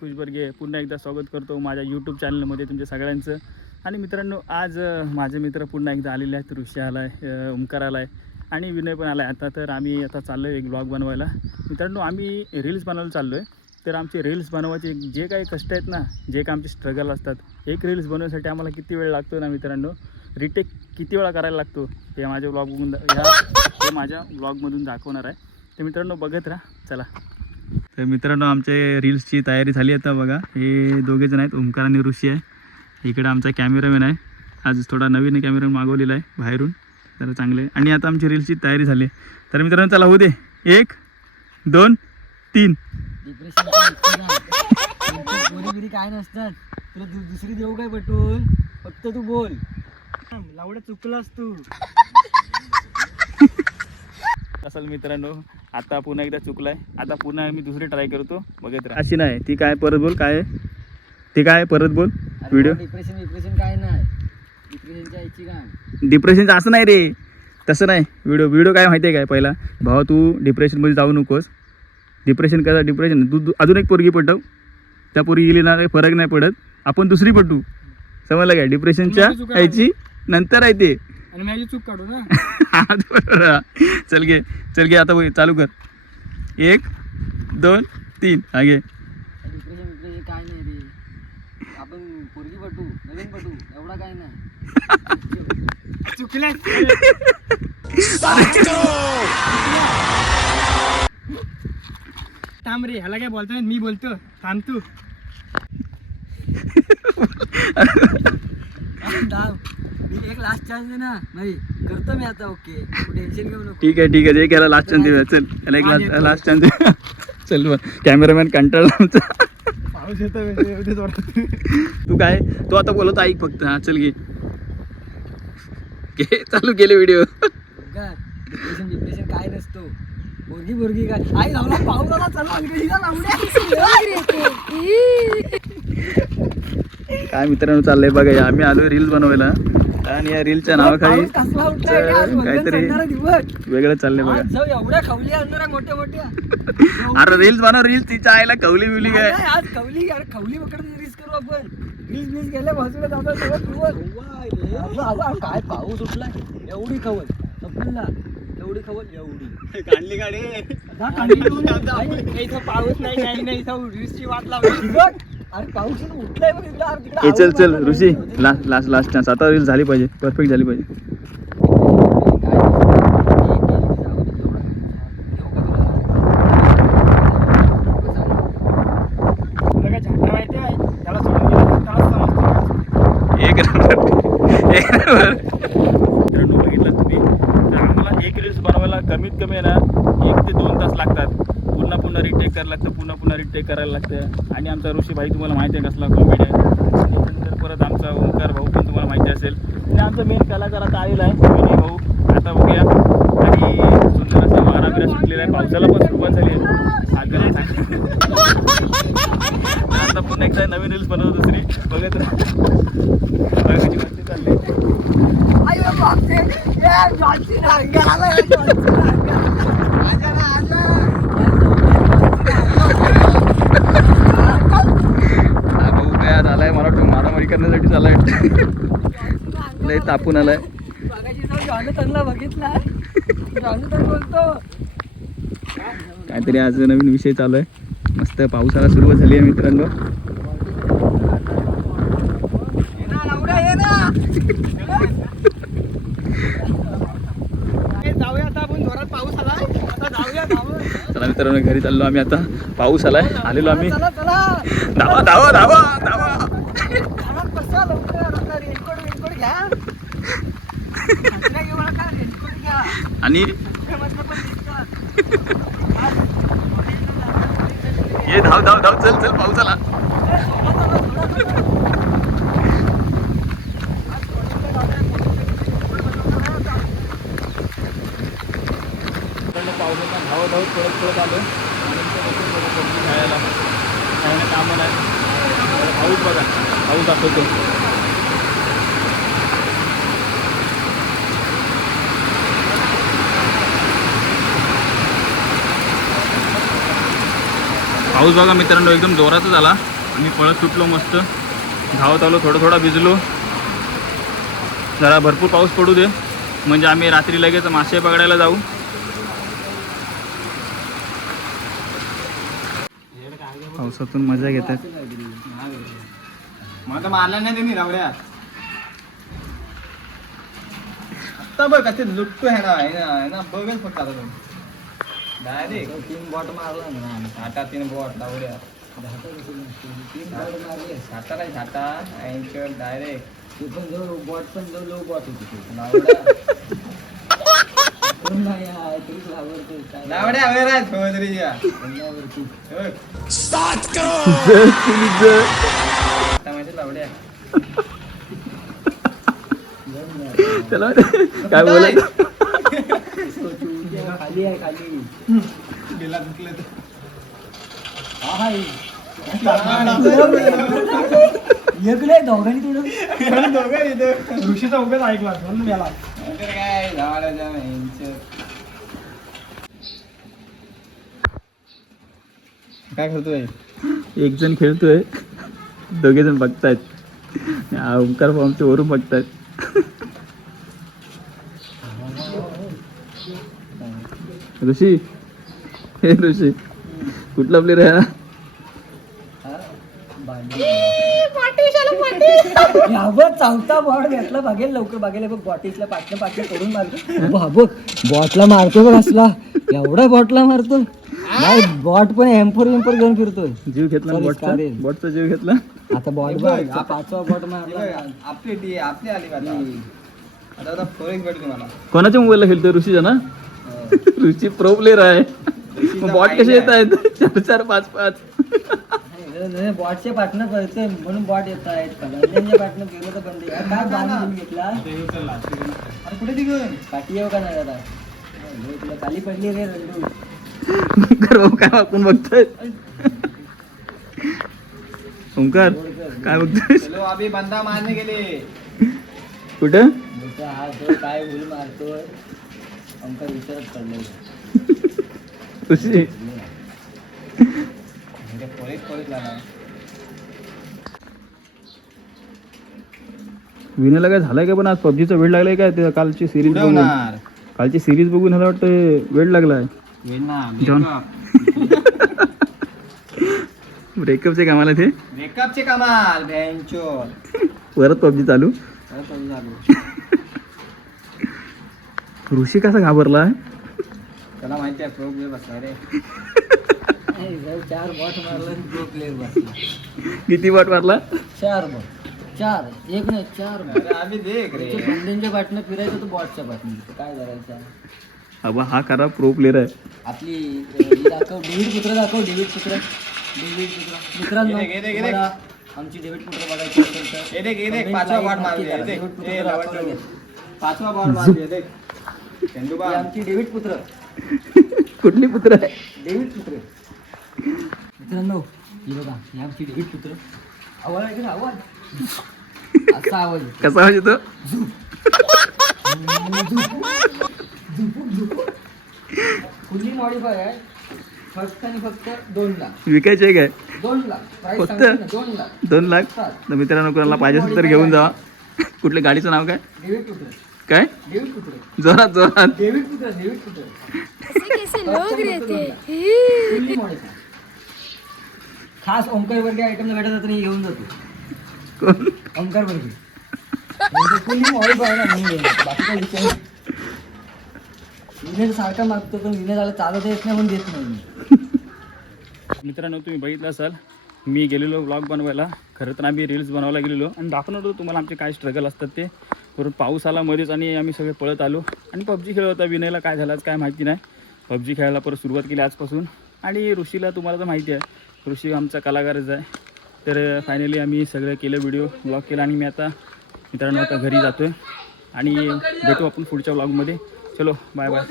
खुशबर्गे पुन्हा एकदा स्वागत करतो माझ्या यूट्यूब चॅनलमध्ये तुमच्या सगळ्यांचं. आणि मित्रांनो, आज माझे मित्र पुन्हा एकदा आलेले आहेत. ऋषी आला आहे, ओंकार आला आहे आणि विनय पण आला आहे. आता तर आम्ही आता चाललो आहे एक ब्लॉग बनवायला. मित्रांनो, आम्ही रील्स बनवायला चाललो आहे. तर आमचे रील्स बनवायचे जे काही कष्ट आहेत ना, जे काय आमचे स्ट्रगल असतात, एक रील्स बनवण्यासाठी आम्हाला किती वेळ लागतो ना मित्रांनो, रिटेक किती वेळा करायला लागतो हे माझ्या ब्लॉगमधून दाखवणार आहे. तर मित्रांनो बघत राहा. चला. तर मित्रांनो, आमच्या रील्सची तयारी झाली आता. बघा, हे दोघे जण आहेत, ओंकार आणि ऋषी आहे. इकडे आमचा कॅमेरामॅन आहे. आज थोडा नवीन कॅमेरामॅन मागवलेला आहे बाहेरून, तर चांगले. आणि आता आमची रील्सची तयारी झाली आहे. तर मित्रांनो चला, होऊ दे. 1 2 3. डिप्रेशन काय नसतात. तुला दुसरी देऊ काय पटवून, फक्त तू बोल. लावड्या चुकलास तू. असल मित्रांनो, आता पुन्हा एकदा चुकलाय. आता पुन्हा मी दुसरी ट्राय करतो. बघत राहा. अशी नाही ती. काय परत बोल. काय ती? काय परत बोल. व्हिडिओ डिप्रेशन काय नाही. डिप्रेशनच्या याची काय. डिप्रेशनचं असं नाही रे, तसं नाही. व्हिडिओ काय माहिती आहे काय? पहिला भावा, तू डिप्रेशनमध्ये जाऊ नकोस. डिप्रेशन करा. डिप्रेशन तू अजून एक पोरगी पटव. त्या पोरगी गेली ना, काही फरक नाही पडत. आपण दुसरी पटू. समजलं काय? डिप्रेशनच्या याची नंतर आहे ते. आणि माझी चूक काढू ना. चल घे आता चालू कर. 1 2 3. आगे. डिप्रेशन काय नाही रे. आपण पोरगी पटू, नवीन पटू, एवढा काय नाही. चुकल्या. थांब रे, ह्याला काय बोलतोय, मी बोलतो. थांब तू. एक लास्ट चान्स दे ना. नाही करतो मी आता. ओके, टेन्शन घेऊ नको. ठीक आहे. जे केला लास्ट चान्स दे. चल याला एक लास्ट चान्स दे. चल कॅमेरामॅन कंटाळला आमचा. पाऊस येतो. तू काय, तू आता बोलत ऐक फक्त. हा चल घे. चालू केले व्हिडिओ. डिप्रेशन काय नसतो. बोरगी काय. आई लावला पाऊस आला. चला काय मित्रांनो चाललंय बघा. आम्ही आलो रील्स बनवायला आणि या रीलच्या नावाखाली काहीतरी वेगळं चाललंय बघा. एवढ्या खवली आणणार मोठ्या मोठ्या. अरे रील्स बनव. रील्स तिच्या आईला खवली बिवली काय. आज खवली पकड रील्स करू आपण. रील्स गेल्या बाजूला जातात. काय पाऊस उठलाय. एवढी खवल सपनला. एवढी खवल एवढी काढली गाडी. इथं पाऊस नाही, काही नाही. इथं रील्सची वाट लावली. अरे पाऊस उठलाय बघ तिकडे. चल ऋषी, लास्ट चान्स. आता रील्स झाली पाहिजे, परफेक्ट झाली पाहिजे. मित्रांनो बघितलं तुम्ही, तर आम्हाला एक रील्स बनवायला कमीत कमी आहे ना 1 ते 2 तास लागतात. पुन्हा रिटेक करायला लागतं, पुन्हा रिटेक करायला लागतं. आणि आमचा ऋषी भाई तुम्हाला माहिती आहे कसला कॉमेडी आहे. आणि नंतर परत आमचा ओंकार भाऊ पण तुम्हाला माहिती असेल. आणि आमचा मेन कलाकार आता आलेला आहे, विनय भाऊ. आता बघूया. आणि सुंदर असं वारा बिरा सुटलेला आहे. पावसाला पण सुरुवात झाली आहे. आता पुन्हा एकदा नवीन रील्स बनवतो दुसरी. बघत राहा. कशी मस्ती चालली. आलाय मला मारामारी करण्यासाठी चालाय. लय तापून आलाय. काहीतरी आज नवीन विषय चालू आहे. मस्त पावसाला सुरुवात झाली आहे मित्रांनो. चला मित्रांनो, घरी चाललो आम्ही आता. पाऊस आलाय. आलेलो आम्ही. धावा धावा धावा धावा. आणि ये धाव धाव धाव. चल पाऊस आला. पावसाचा धाव पळत आलो. खायला कामं नाही. पाऊस बघा, पाऊस दाखवतो. पाऊस बघा मित्रांनो एकदम जोराचा झाला. मी पळत सुटलो मस्त, धावत आलो, थोडा भिजलो. जरा भरपूर पाऊस पडू दे म्हणजे आम्ही रात्री लगेच मासे पकडायला जाऊ. पावसातून मजा घेतात. मला मारला नाही त्यांनी लावड्या. आता बघ कसे लुटतो आहे ना बघच फक्त आता डायरेक्ट 3 बॉट मारला ना. 3 बॉट लावड्या. 3 बॉट मारले. छाटा नाही छाटा अँकर डायरेक्ट. ते पण जो बॉट पण जो लो बॉट होती लावड्या. कोण नाही आहे तरीच लावडतो. लावड्या वेळ आहे थोडरीया. स्टार्ट करो. आता माझे लावड्या. चला काय बोलायचं. खाली आहे खाली. गेला दुखले तर. एकले दोघांनी तुझं दोघं ऋषीचा उगाच ऐकला म्हणून गेला. काय काय करतोय. एक जण खेळतोय, दोघे जण बघतायत. ओंकार फॉर्मचे वरून बघतायत. ऋषी, हे ऋषी कुठला प्लेअर आहे हा? चौथा बॉट घेतला बघेल लवकर बघेल बघ. बॉटीसला पाटणं करून मारतो. बघ बॉटला मारतो बघ असला. एवढा बॉटला मारतो. नाही बॉट पण एम्पर घेऊन फिरतोय. जीव घेतला बॉटचा जीव घेतला. आता बॉट बघ 5वा बॉट मारला. आपली आली आता फरक भेटतो मला. कोणाच्या मोबाईलला खेळतोय. ऋषीचा ना. ऋषी प्रो प्लेअर आहे. बॉट कसे येत आहेत 4-4 5-5. बॉटचे पार्टनर पडते म्हणून बॉट येत आहेत. पार्टनर गेलो तर बंद. काय बांधून घेतला कुठे तिकडून पाठी येऊ का नाही दादा. खाली पडली रे रंडू. काय वाकून बघतोय. ओंकार काय बघतोय. चलो अभी बंदा मारने गेले. कुठं हा तो काय भूल मारतोय. ओंकार विचारत पडले. ऋषी विनयला काय झालंय का पण आज पबजीचा वेळ लागलाय काय. ते कालची सिरीज बघून ह्याला वाटतं वेळ लागलाय. जॉन ब्रेकअपचे कामाला ते. ब्रेकअपचे कमाल परत पबजी चालू. ऋषी कसा घाबरला. त्याला माहिती आहे प्रो प्लेअर बसला रे. 4 बॉट मारला प्रो प्लेअर बसला. किती बॉट मारला. 4 बॉट. 4 एक नाही 4 बॉट. आम्ही देख रे बंड्यांच्या बाटनं फिरायचं तर बॉटच्या बाटनं काय करायचं. अबा हा खरा प्रो प्लेअर आहे. आपली दाखव डेव्हिड पुत्र दाखव. डेव्हिड पुत्र मित्रांनो मला आमची डेव्हिड पुत्र बघायची असेल तर 5वा बॉट मारले. 5वा बॉट मारले. आमची डेव्हिड पुत्र. कुठली पुत्र आहे. डेव्हिड पुत्र. मित्रांनो हे बघा हे आमची डेव्हिड पुत्र. आवाज आहे ना आवाज असा आवाज कसा आवाज येतो. फुल्ली मॉडिफाय आहे. फक्त आणि फक्त 2 लाख विकायचे आहे काय. 2 लाख प्राइस फक्त 2 लाख. 2 लाख. तर मित्रांनो कोणाला पाहिजे असेल तर घेऊन जा. कुठल्या गाडीचं नाव काय. डेव्हिड पुत्र. काय डेव्हिड पुत्र. जोरात डेव्हिड पुत्र. कैसे लोग रहते हैं. Fully modify. खास ओंकार वर्गे आयटम भेटत तर घेऊन जातो. कोण ओंकार वर्गे फुल्ली मॉडिफाय ना नाही बाकी काही विषय नाही. विनय सारखा मागतो पण विनय झाला चालत येत नाही म्हणून देत नाही. मित्रांनो तुम्ही बघितलं असाल मी गेलेलो व्लॉग बनवायला. खरं तर आम्ही रील्स बनवायला गेलेलो आणि दाखवणार होतो तुम्हाला आमचे काय स्ट्रगल असतात ते. परत पाऊस आला मध्येच आणि आम्ही सगळे पळत आलो आणि पबजी खेळत होता. विनयला काय झालं काय माहिती नाही. पबजी खेळायला परत सुरुवात केली आजपासून. आणि ऋषीला तुम्हाला तर माहिती आहे ऋषी आमचा कलाकारच आहे. तर फायनली आम्ही सगळं केलं व्हिडिओ व्लॉग केला आणि मी आता मित्रांनो आता घरी जातो आहे आणि भेटू आपण पुढच्या व्लॉगमध्ये. चलो बाय बाय.